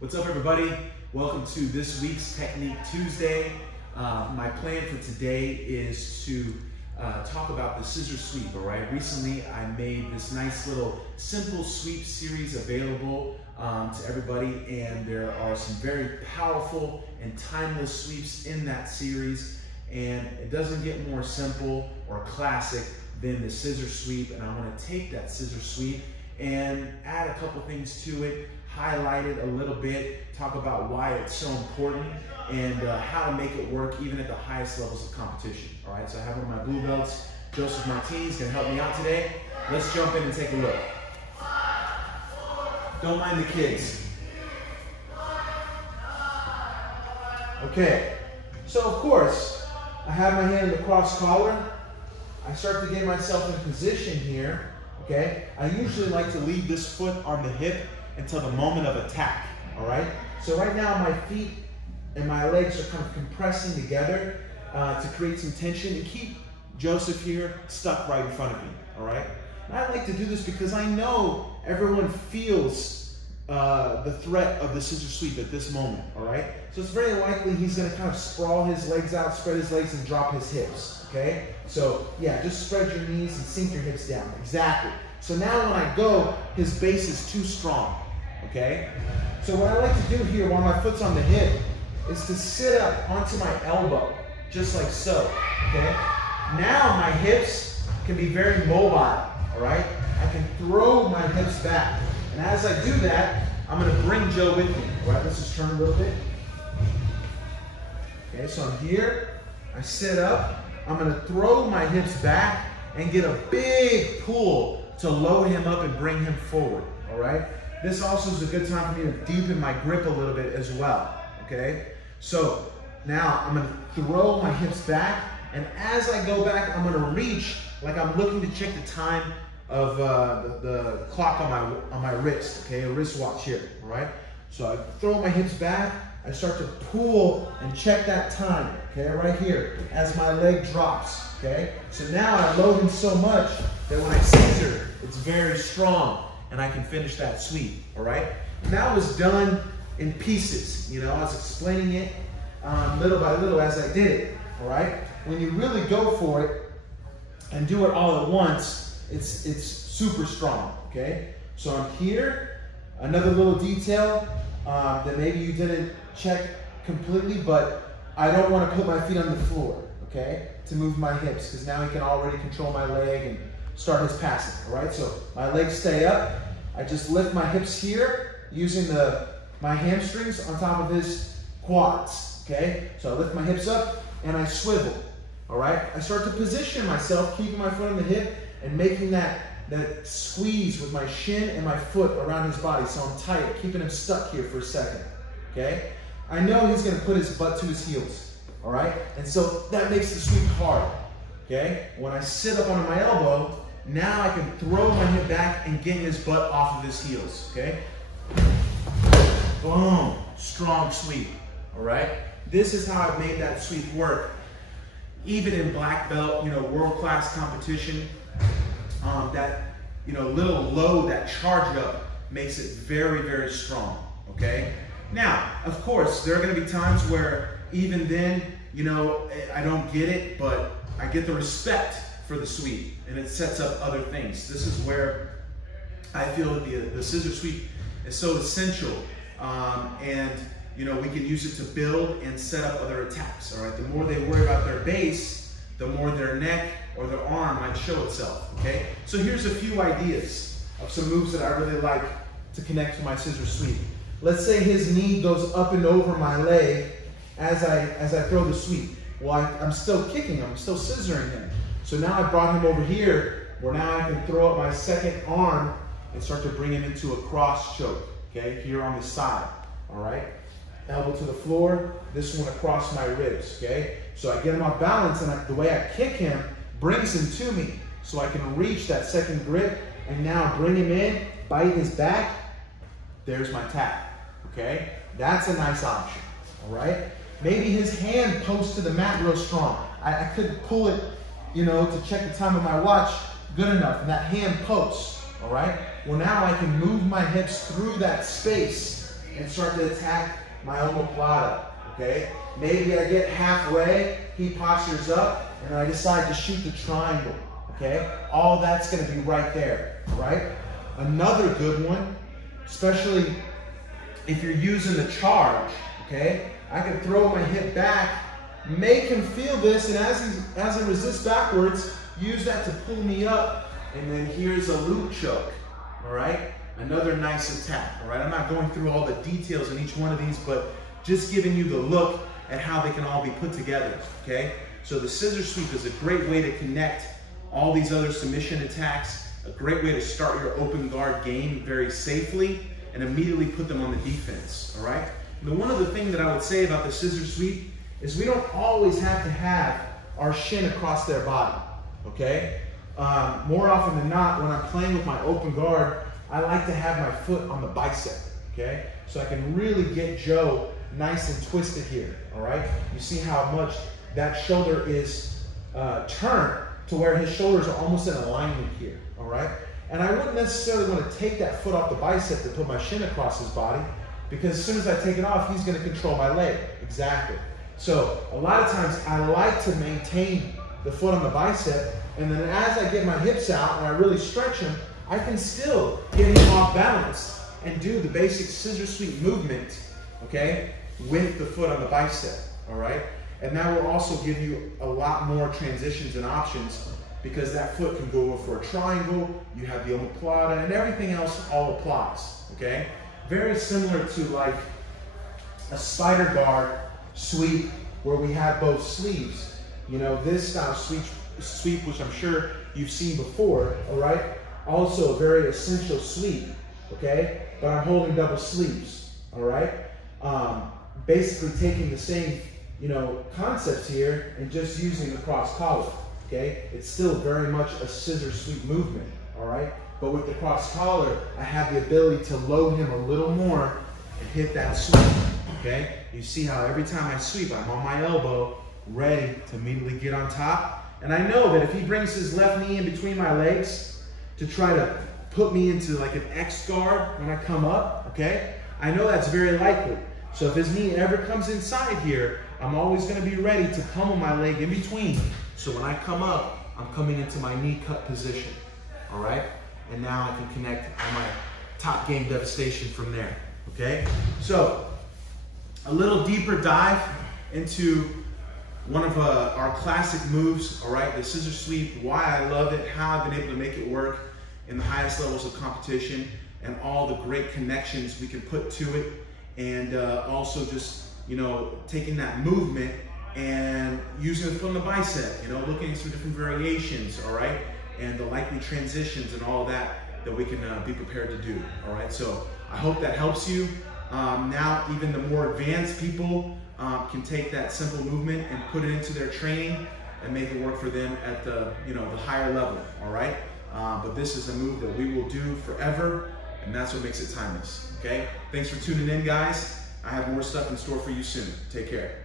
What's up, everybody? Welcome to this week's Technique Tuesday. My plan for today is to talk about the scissor sweep, all right? Recently, I made this nice little simple sweep series available to everybody, and there are some very powerful and timeless sweeps in that series, and it doesn't get more simple or classic than the scissor sweep, and I want to take that scissor sweep and add a couple things to it, highlight it a little bit, talk about why it's so important, and how to make it work even at the highest levels of competition. All right, so I have one of my blue belts, Joseph Martinez, gonna help me out today. Let's jump in and take a look. Don't mind the kids. Okay, so of course, I have my hand in the cross collar. I start to get myself in position here. Okay, I usually like to leave this foot on the hip until the moment of attack, all right? So right now my feet and my legs are kind of compressing together to create some tension and keep Joseph here stuck right in front of me, all right? And I like to do this because I know everyone feels the threat of the scissor sweep at this moment, all right? So it's very likely he's gonna kind of sprawl his legs out, spread his legs and drop his hips, okay? So yeah, just spread your knees and sink your hips down, exactly. So now when I go, his base is too strong, okay? So what I like to do here while my foot's on the hip is to sit up onto my elbow, just like so, okay? Now my hips can be very mobile, all right? I can throw my hips back. And as I do that, I'm gonna bring Joe with me, all right? Let's just turn a little bit. Okay, so I'm here, I sit up, I'm gonna throw my hips back and get a big pull to load him up and bring him forward, all right? This also is a good time for me to deepen my grip a little bit as well, okay? So now I'm gonna throw my hips back, and as I go back, I'm gonna reach like I'm looking to check the time of the clock on my wrist, okay? A wristwatch here, all right? So I throw my hips back, I start to pull and check that time, okay? Right here, as my leg drops, okay? So now I load him so much that when I scissor, it's very strong and I can finish that sweep, all right? And that was done in pieces, you know, I was explaining it little by little as I did it, all right? When you really go for it and do it all at once, it's super strong, okay? So I'm here, another little detail that maybe you didn't check completely, but I don't want to put my feet on the floor, okay, to move my hips, because now he can already control my leg and start his passing, all right? So my legs stay up. I just lift my hips here using my hamstrings on top of his quads, okay? So I lift my hips up and I swivel, all right? I start to position myself, keeping my foot on the hip and making that squeeze with my shin and my foot around his body, so I'm tight, keeping him stuck here for a second, okay? I know he's gonna put his butt to his heels, all right? And so that makes the sweep hard, okay? When I sit up onto my elbow, now I can throw my hip back and get his butt off of his heels, okay? Boom, strong sweep, all right? This is how I've made that sweep work. Even in black belt, you know, world-class competition, that, you know, little load, that charge up makes it very, very strong, okay? Now, of course, there are gonna be times where even then, you know, I don't get it, but I get the respect for the sweep, and it sets up other things. This is where I feel that the scissor sweep is so essential, and you know, we can use it to build and set up other attacks, all right? The more they worry about their base, the more their neck or their arm might show itself, okay? So here's a few ideas of some moves that I really like to connect to my scissor sweep. Let's say his knee goes up and over my leg as I throw the sweep. Well, I'm still kicking him, I'm still scissoring him. So now I brought him over here, where now I can throw up my second arm and start to bring him into a cross choke, okay? Here on the side, all right? Elbow to the floor, this one across my ribs, okay? So I get him off balance, and the way I kick him brings him to me, so I can reach that second grip, and now bring him in, bite his back, there's my tap, okay? That's a nice option, all right? Maybe his hand posts to the mat real strong. I could pull it, you know, to check the time of my watch good enough, and that hand posts, all right? Well, now I can move my hips through that space and start to attack my omoplata, okay? Maybe I get halfway, he postures up, and I decide to shoot the triangle, okay? All that's gonna be right there, all right? Another good one, especially if you're using the charge, okay? I can throw my hip back, make him feel this, and as I resist backwards, use that to pull me up, and then here's a loop choke, all right? Another nice attack, all right? I'm not going through all the details in each one of these, but just giving you the look at how they can all be put together, okay? So the scissor sweep is a great way to connect all these other submission attacks, a great way to start your open guard game very safely and immediately put them on the defense, all right? Now, one other thing that I would say about the scissor sweep is we don't always have to have our shin across their body, okay? More often than not, when I'm playing with my open guard, I like to have my foot on the bicep, okay? So I can really get Joe nice and twisted here, all right? You see how much that shoulder is turned to where his shoulders are almost in alignment here, all right? And I wouldn't necessarily want to take that foot off the bicep to put my shin across his body, because as soon as I take it off, he's going to control my leg. Exactly. So a lot of times I like to maintain the foot on the bicep, and then as I get my hips out and I really stretch him, I can still get him off balance and do the basic scissor sweep movement, okay, with the foot on the bicep, all right? And that will also give you a lot more transitions and options, because that foot can go over for a triangle, you have the omoplata, and everything else all applies, okay? Very similar to like a spider guard sweep where we have both sleeves. You know, this style sweep, which I'm sure you've seen before, all right? Also a very essential sweep, okay? But I'm holding double sleeves, all right? Basically taking the same, you know, concepts here and just using the cross collar, okay? It's still very much a scissor sweep movement, all right? But with the cross collar, I have the ability to load him a little more and hit that sweep, okay? You see how every time I sweep, I'm on my elbow, ready to immediately get on top. And I know that if he brings his left knee in between my legs to try to put me into like an X guard when I come up, okay? I know that's very likely. So if his knee ever comes inside here, I'm always gonna be ready to pummel my leg in between. So when I come up, I'm coming into my knee cut position, all right? And now I can connect on my top game devastation from there, okay? So a little deeper dive into one of our classic moves, all right? The scissor sweep, why I love it, how I've been able to make it work in the highest levels of competition, and all the great connections we can put to it, and also just, you know, taking that movement and using it from the bicep, you know, looking through different variations, all right? And the likely transitions and all that we can be prepared to do, all right? So I hope that helps you. Now, even the more advanced people can take that simple movement and put it into their training and make it work for them at the, you know, the higher level, all right? But this is a move that we will do forever, and that's what makes it timeless, okay? Thanks for tuning in, guys. I have more stuff in store for you soon. Take care.